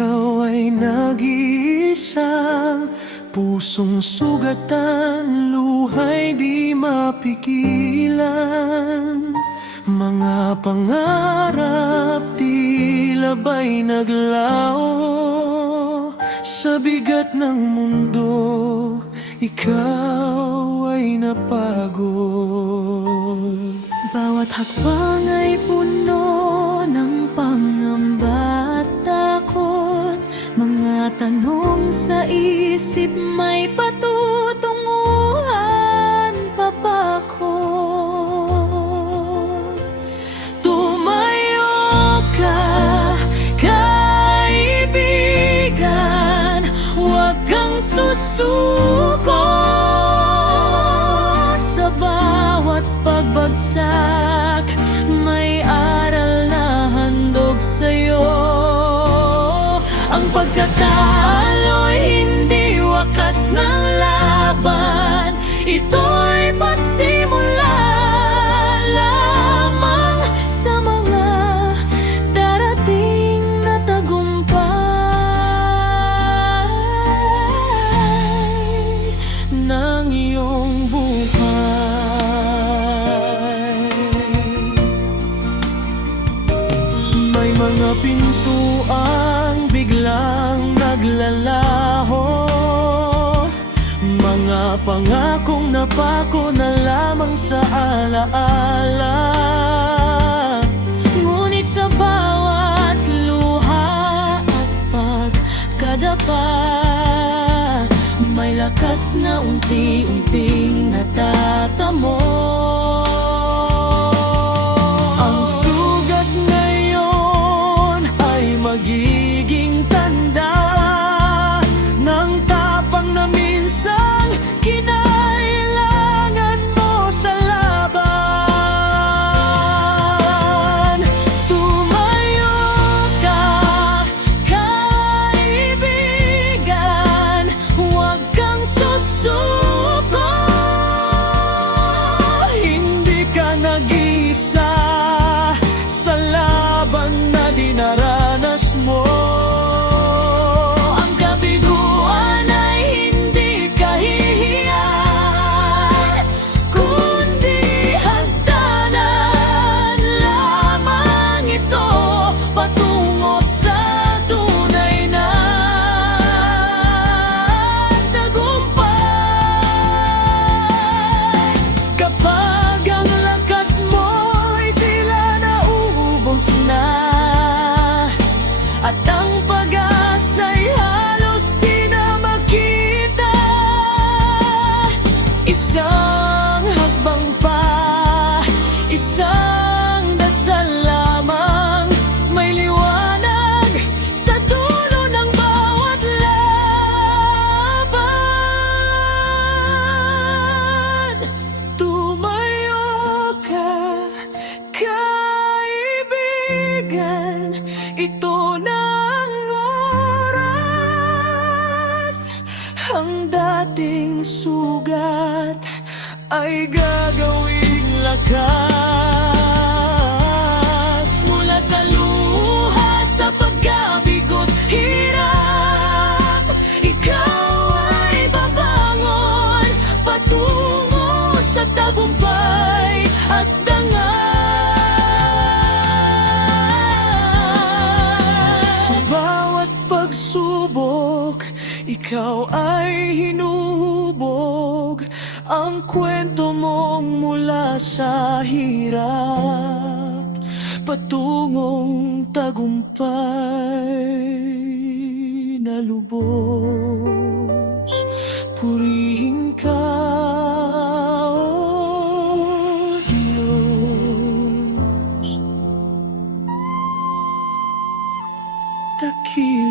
Ikaw ay nag-iisa, pusong sugatan, luha'y di mapigilan. Mga pangarap tila ba'y naglaho sa bigat ng mundo, ikaw ay napagod. Bawat hakbang ay puno ng pangamba at takot. Mga tanong sa isip may patutunguhan pa ba ako? Tumayo ka, kaibigan, huwag kang susuko. Sa bawat pagbagsak, may aral na handog sa'yo. Ang pagkatalo'y hindi wakas ng laban, ito'y pasimula lamang Sa mga darating na tagumpay ng iyong buhay. May mga pintuang biglang naglalaho, mga pangakong napako na lamang sa alaala. Ngunit sa bawat luha at pagkadapa, may lakas na unti-unting natatamo. Ang sugat ngayon ay magiging tanda ng tapang na minsang kinailangan mo sa laban. Tumayo ka, Kaibigan, huwag kang susuko. hindi ka nag-isa sa laban na dinaranas mo. Ang kabiguan ay hindi kahihiyan, kundi hagdanan lamang ito patungo sa tunay na tagumpay. Kapag ang lakas mo'y tila naubos na, at ang pag-asa'y halos di na makita, isang hakbang pa, isang dasal lamang, may liwanag sa dulo ng bawat laban. Tumayo ka, kaibigan, ito na ang oras. Ang dating sugat ay gagawing lakas. Mula sa luha, sa pagkabigot, hirap, ikaw ay babangon patungo sa tagumpay at dangal. Sa bawat pagsubok, ikaw ay hinuhubog. Ang kwento mong mula sa hirap patungong tagumpay na lubos. Purihin ka, O Diyos, dakila